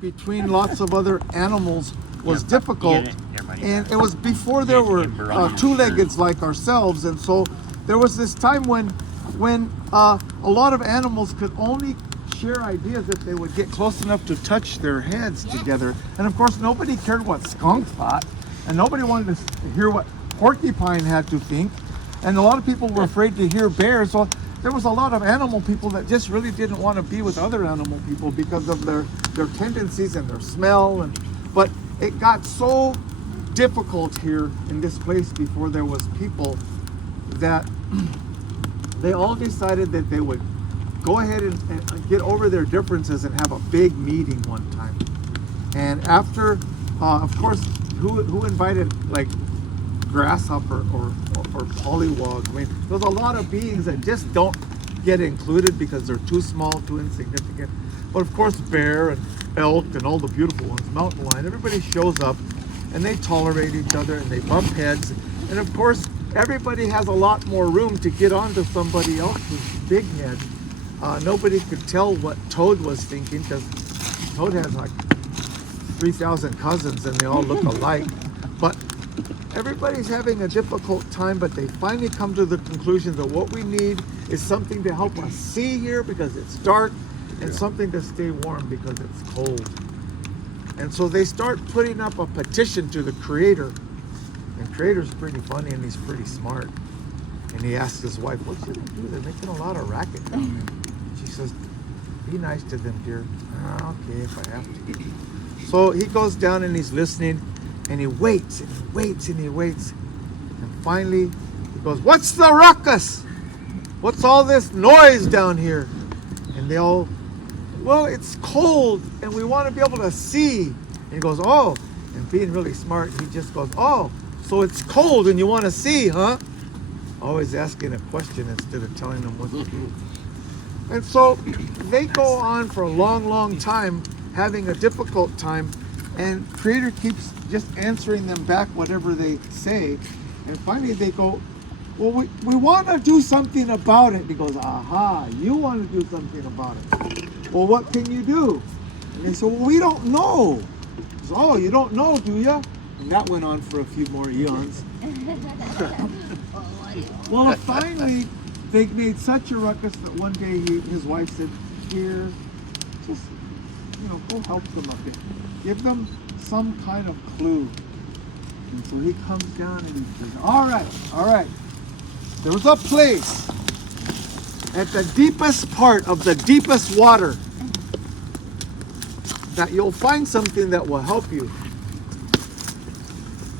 between lots of other animals was difficult, and it was before there were two-leggeds like ourselves, and so there was this time when a lot of animals could only share ideas if they would get close enough to touch their heads together. And of course nobody cared what skunk thought, and nobody wanted to hear what porcupine had to think, and a lot of people were afraid to hear bears. So there was a lot of animal people that just really didn't want to be with other animal people because of their tendencies and their smell. But it got so difficult here in this place before there was people that they all decided that they would go ahead and get over their differences and have a big meeting one time. And after, of course, who invited like grasshopper or pollywog? I mean, there's a lot of beings that just don't get included because they're too small, too insignificant. But of course, bear and elk and all the beautiful ones, mountain lion, everybody shows up and they tolerate each other and they bump heads. And of course, everybody has a lot more room to get onto somebody else's big head. Nobody could tell what Toad was thinking because Toad has like 3,000 cousins and they all look alike. But everybody's having a difficult time, but they finally come to the conclusion that what we need is something to help us see here because it's dark, and something to stay warm because it's cold. And so they start putting up a petition to the Creator. And Creator's pretty funny and he's pretty smart. And he asks his wife, what should I do? They're making a lot of racket down there. She says, be nice to them, dear. Okay, if I have to. So he goes down and he's listening, and he waits and he waits and he waits. And finally he goes, what's the ruckus? What's all this noise down here? And they all, well, it's cold and we want to be able to see. And he goes, oh, and being really smart, he just goes, oh, so it's cold and you want to see, huh? Always asking a question instead of telling them what to do. And so they go on for a long, long time, having a difficult time, and Creator keeps just answering them back whatever they say. And finally they go, well, we want to do something about it. He goes, aha, you want to do something about it. Well, what can you do? And they say, well, we don't know. He goes, oh, you don't know, do you? And that went on for a few more eons. Well, finally, they made such a ruckus that one day his wife said, here, just, go help them a bit. Give them some kind of clue. And so he comes down and he says, all right. There's a place at the deepest part of the deepest water that you'll find something that will help you.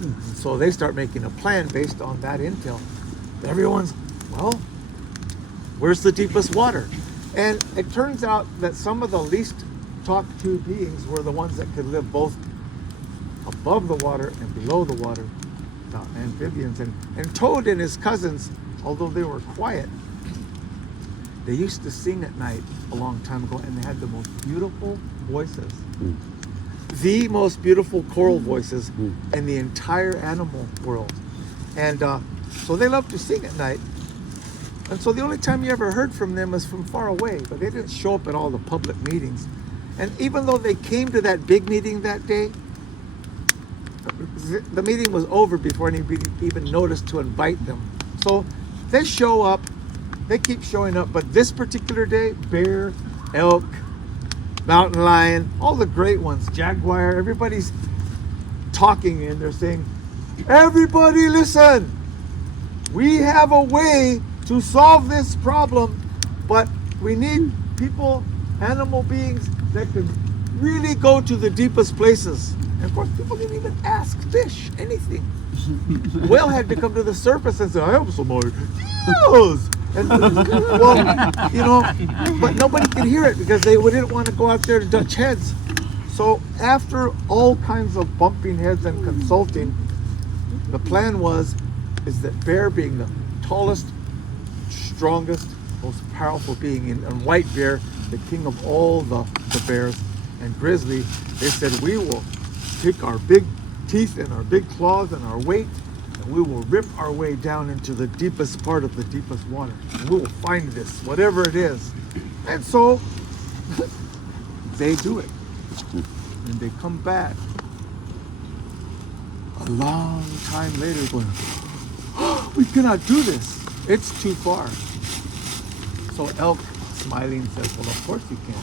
And so they start making a plan based on that intel. Everyone's, well, where's the deepest water? And it turns out that some of the least talked to beings were the ones that could live both above the water and below the water, the amphibians. And Toad and his cousins, although they were quiet, they used to sing at night a long time ago, and they had the most beautiful voices. The most beautiful choral voices in the entire animal world. And so they loved to sing at night. And so the only time you ever heard from them was from far away, but they didn't show up at all the public meetings. And even though they came to that big meeting that day, the meeting was over before anybody even noticed to invite them. So they show up, they keep showing up, but this particular day, bear, elk, mountain lion, all the great ones, jaguar, everybody's talking and they're saying, everybody listen, we have a way to solve this problem, but we need people, animal beings that can really go to the deepest places. And of course, people didn't even ask fish anything. Whale had to come to the surface and say, I have some ideas. And, well, but nobody could hear it because they didn't want to go out there to touch heads. So after all kinds of bumping heads and consulting, the plan is that bear, being the tallest, strongest, most powerful being, and white bear, the king of all the bears, and grizzly, they said, we will take our big teeth and our big claws and our weight, and we will rip our way down into the deepest part of the deepest water. And we will find this, whatever it is. And so they do it. And they come back a long time later going, oh, we cannot do this. It's too far. So Elk, smiling, says, well, of course you can.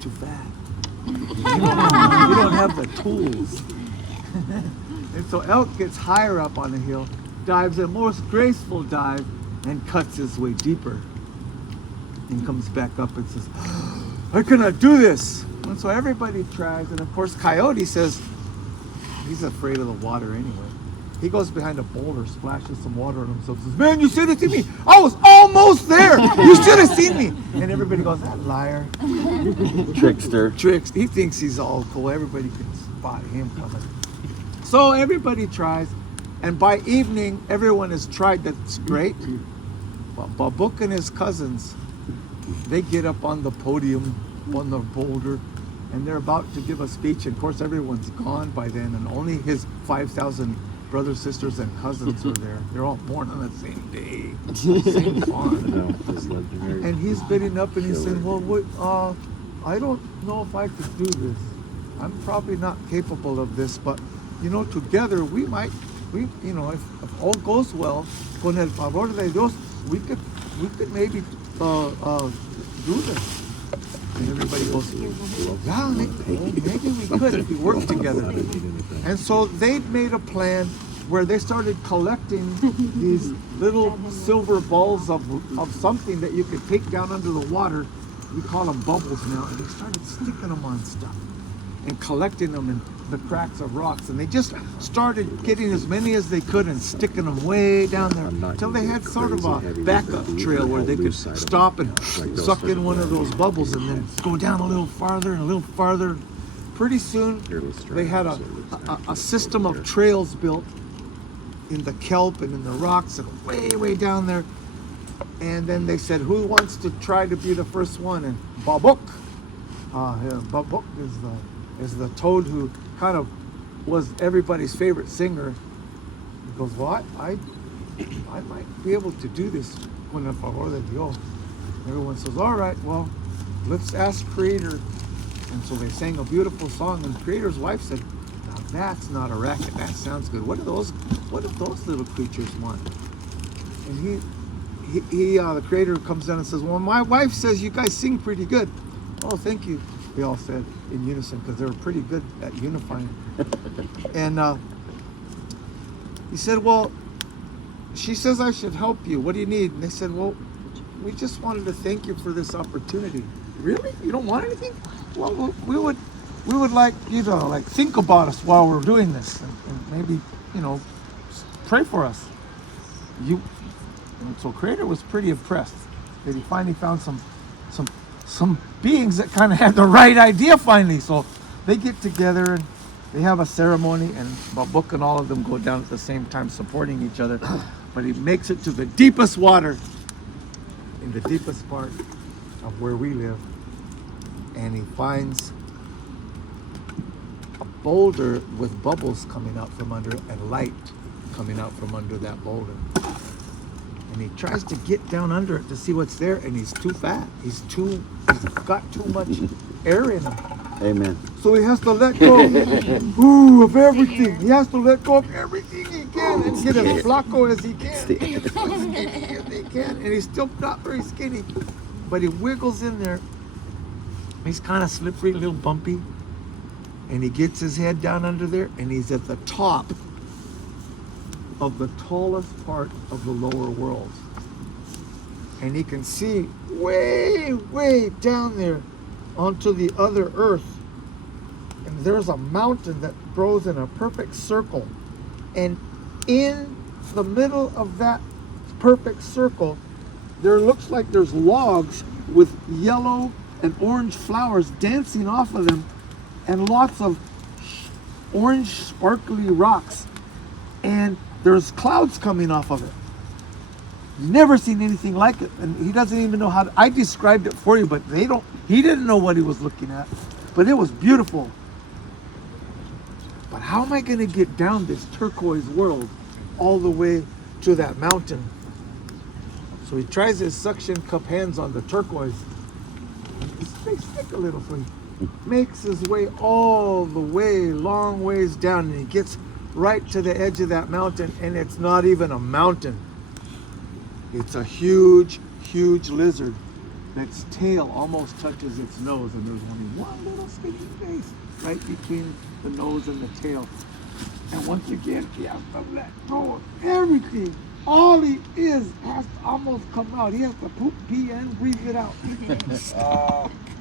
Too fat. You don't have the tools. And so Elk gets higher up on the hill, dives a most graceful dive, and cuts his way deeper. And comes back up and says, I cannot do this. And so everybody tries, and of course Coyote says, he's afraid of the water anyway. He goes behind a boulder, splashes some water on himself, says, man, you should have seen me. I was almost there. You should have seen me. And everybody goes, that liar. Trickster. He thinks he's all cool. Everybody can spot him coming. So everybody tries, and by evening, everyone has tried. That's great. But Bobok and his cousins, they get up on the podium, on the boulder, and they're about to give a speech. And of course, everyone's gone by then, and only his 5,000 brothers, sisters, and cousins are there. They're all born on the same day, same farm. And he's getting up and he's saying, well, I don't know if I could do this. I'm probably not capable of this, but together we might, if all goes well, con el favor de Dios, we could maybe do this. And everybody goes, yeah, maybe we could if we worked together. And so they made a plan where they started collecting these little silver balls of something that you could take down under the water. We call them bubbles now. And they started sticking them on stuff and collecting them in the cracks of rocks. And they just started getting as many as they could and sticking them way down there until they had sort of a backup trail where they could stop and suck in one of those bubbles and then go down a little farther and a little farther. Pretty soon they had a system of trails built in the kelp and in the rocks and way down there. And then they said, who wants to try to be the first one? And Bobok, Bobok is the toad who kind of was everybody's favorite singer. He goes, well, I might be able to do this con el favor de Dios. Everyone says, all right, well, let's ask Creator. And so they sang a beautiful song, and Creator's wife said, now that's not a racket, that sounds good. What do those little creatures want? And the Creator comes down and says, well, my wife says you guys sing pretty good. Oh, thank you, they all said in unison, because they were pretty good at unifying. And he said, well, she says I should help you. What do you need? And they said, well, we just wanted to thank you for this opportunity. Really? You don't want anything? Well, we would like you to think about us while we're doing this, and maybe pray for us. And so Creator was pretty impressed that he finally found some beings that kind of had the right idea finally. So they get together and they have a ceremony, and Bobok and all of them go down at the same time supporting each other. But he makes it to the deepest water in the deepest part of where we live, and he finds a boulder with bubbles coming out from under it and light coming out from under that boulder. And he tries to get down under it to see what's there, and he's too fat. He's got too much air in him. Amen. So he has to let go of everything. He has to let go of everything he can and get as flaco as he can. As skinny as he can. And he's still not very skinny. But he wiggles in there. He's kind of slippery, a little bumpy. And he gets his head down under there, and he's at the top of the tallest part of the lower world. And he can see way down there onto the other earth. And there's a mountain that grows in a perfect circle. And in the middle of that perfect circle, there looks like there's logs with yellow and orange flowers dancing off of them, and lots of orange sparkly rocks. And there's clouds coming off of it. He's never seen anything like it, and he doesn't even know how to. I described it for you, but he didn't know what he was looking at, but it was beautiful. But how am I going to get down this turquoise world all the way to that mountain? So he tries his suction cup hands on the turquoise. They stick a little, so makes his way all the way, long ways down, and he gets right to the edge of that mountain, and it's not even a mountain. It's a huge, huge lizard. Its tail almost touches its nose, and there's only one little skinny face right between the nose and the tail. And once again, he has to let go of everything. All he is has to almost come out. He has to poop, pee, and breathe it out.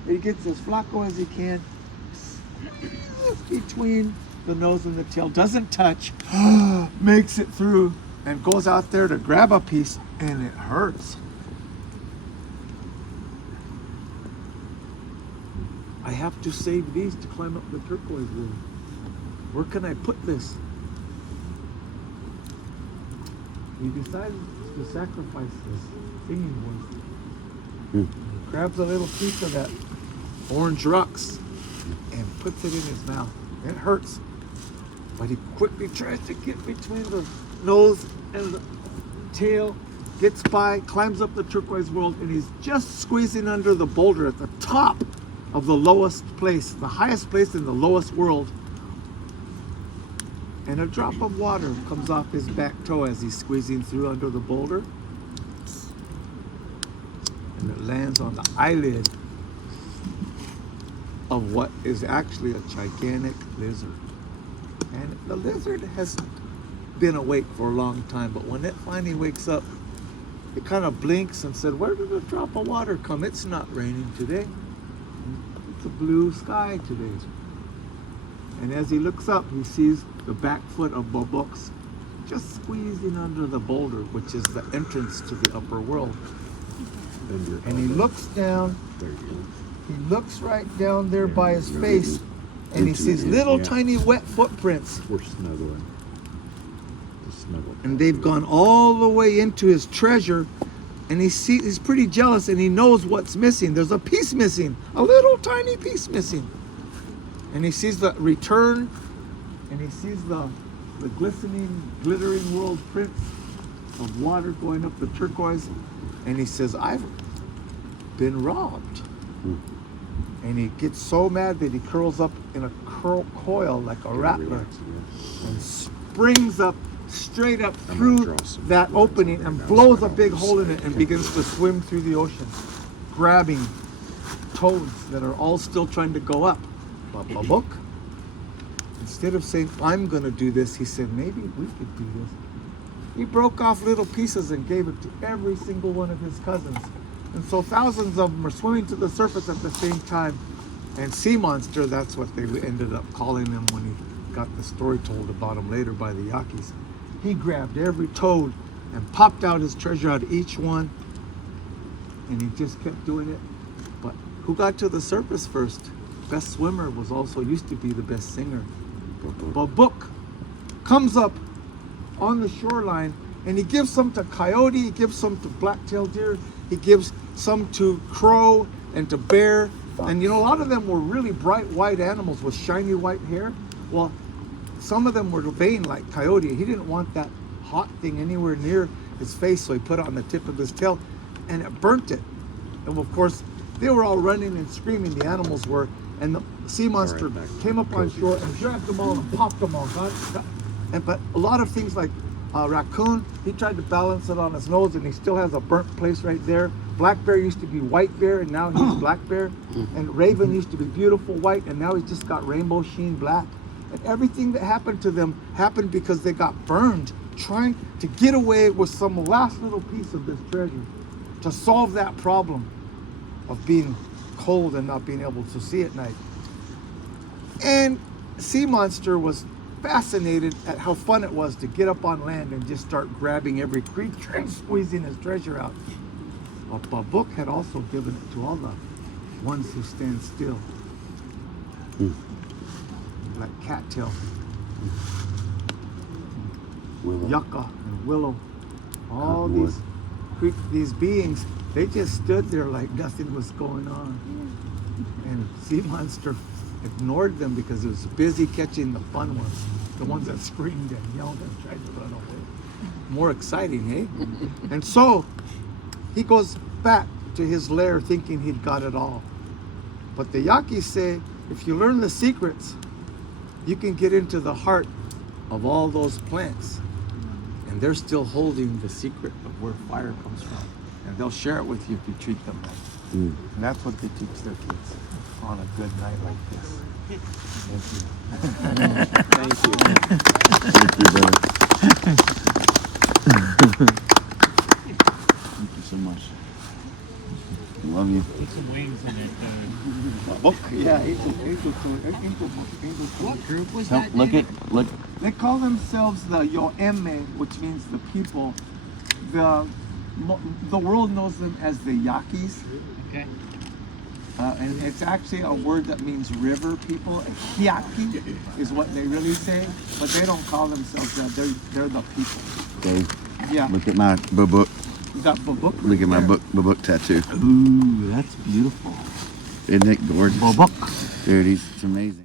He gets as flacco as he can, between the nose and the tail, doesn't touch, makes it through, and goes out there to grab a piece, and it hurts. I have to save these to climb up the turquoise wall. Where can I put this? He decides to sacrifice his singing voice. He grabs a little piece of that orange rux and puts it in his mouth. It hurts, but he quickly tries to get between the nose and the tail, gets by, climbs up the turquoise world, and he's just squeezing under the boulder at the top of the lowest place, the highest place in the lowest world. And a drop of water comes off his back toe as he's squeezing through under the boulder. And it lands on the eyelid of what is actually a gigantic lizard. And the lizard has been awake for a long time, but when it finally wakes up, it kind of blinks and said, "Where did a drop of water come? It's not raining today. It's a blue sky today." And as he looks up, he sees the back foot of Bobok just squeezing under the boulder, which is the entrance to the upper world. And he looks down, he looks right down there by his face, and he sees little tiny wet footprints. And they've gone all the way into his treasure, and he's pretty jealous, and he knows what's missing. There's a piece missing, a little tiny piece missing. And he sees the return, and he sees the glistening, glittering world prints of water going up the turquoise, and he says, "I've been robbed." And he gets so mad that he curls up in a coil like a rattler and springs up straight up through that opening and blows a big hole in it and begins to swim through the ocean, grabbing toads that are all still trying to go up. But Bobok, instead of saying, "I'm going to do this," he said, "Maybe we could do this." He broke off little pieces and gave it to every single one of his cousins. And so thousands of them are swimming to the surface at the same time. And sea monster, that's what they ended up calling him when he got the story told about him later by the Yaquis. He grabbed every toad and popped out his treasure out of each one. And he just kept doing it. But who got to the surface first? Best swimmer was also used to be the best singer. Bobok comes up on the shoreline, and he gives some to coyote, he gives some to black-tailed deer, he gives some to crow and to bear. And you know, a lot of them were really bright white animals with shiny white hair. Well, some of them were vain like coyote. He didn't want that hot thing anywhere near his face, so he put it on the tip of his tail, and it burnt it. And of course, they were all running and screaming, the animals were, and the sea monster came up on shore and grabbed them all and popped them all. But a lot of things like raccoon, he tried to balance it on his nose, and he still has a burnt place right there. Black bear used to be white bear, and now he's black bear. And raven used to be beautiful white, and now he's just got rainbow sheen black. And everything that happened to them happened because they got burned trying to get away with some last little piece of this treasure to solve that problem of being cold and not being able to see at night. And sea monster was fascinated at how fun it was to get up on land and just start grabbing every creature and squeezing his treasure out. But Bobok had also given it to all the ones who stand still, like cattail, yucca, and willow. All these beings, they just stood there like nothing was going on. And sea monster ignored them because it was busy catching the fun ones, the ones that screamed and yelled and tried to run away. More exciting, eh? And so he goes back to his lair thinking he'd got it all. But the Yaqui say, if you learn the secrets, you can get into the heart of all those plants. And they're still holding the secret of where fire comes from. And they'll share it with you if you treat them right. And that's what they teach their kids on a good night like this. Thank you. Thank you. Thank you, brother. Thank you so much. Love you. Put some wings in it. Book? Yeah, angel. What group was Help, that? look David? it. Look. They call themselves the Yoeme, which means the people. The world knows them as the Yaquis. Okay. And it's actually a word that means river people. Yaqui is what they really say, but they don't call themselves that. They're the people. Dave, Yeah. look at my book. You got Bobok? Look at my book tattoo. Ooh, that's beautiful. Isn't it gorgeous? Bobok. There it is. It's amazing.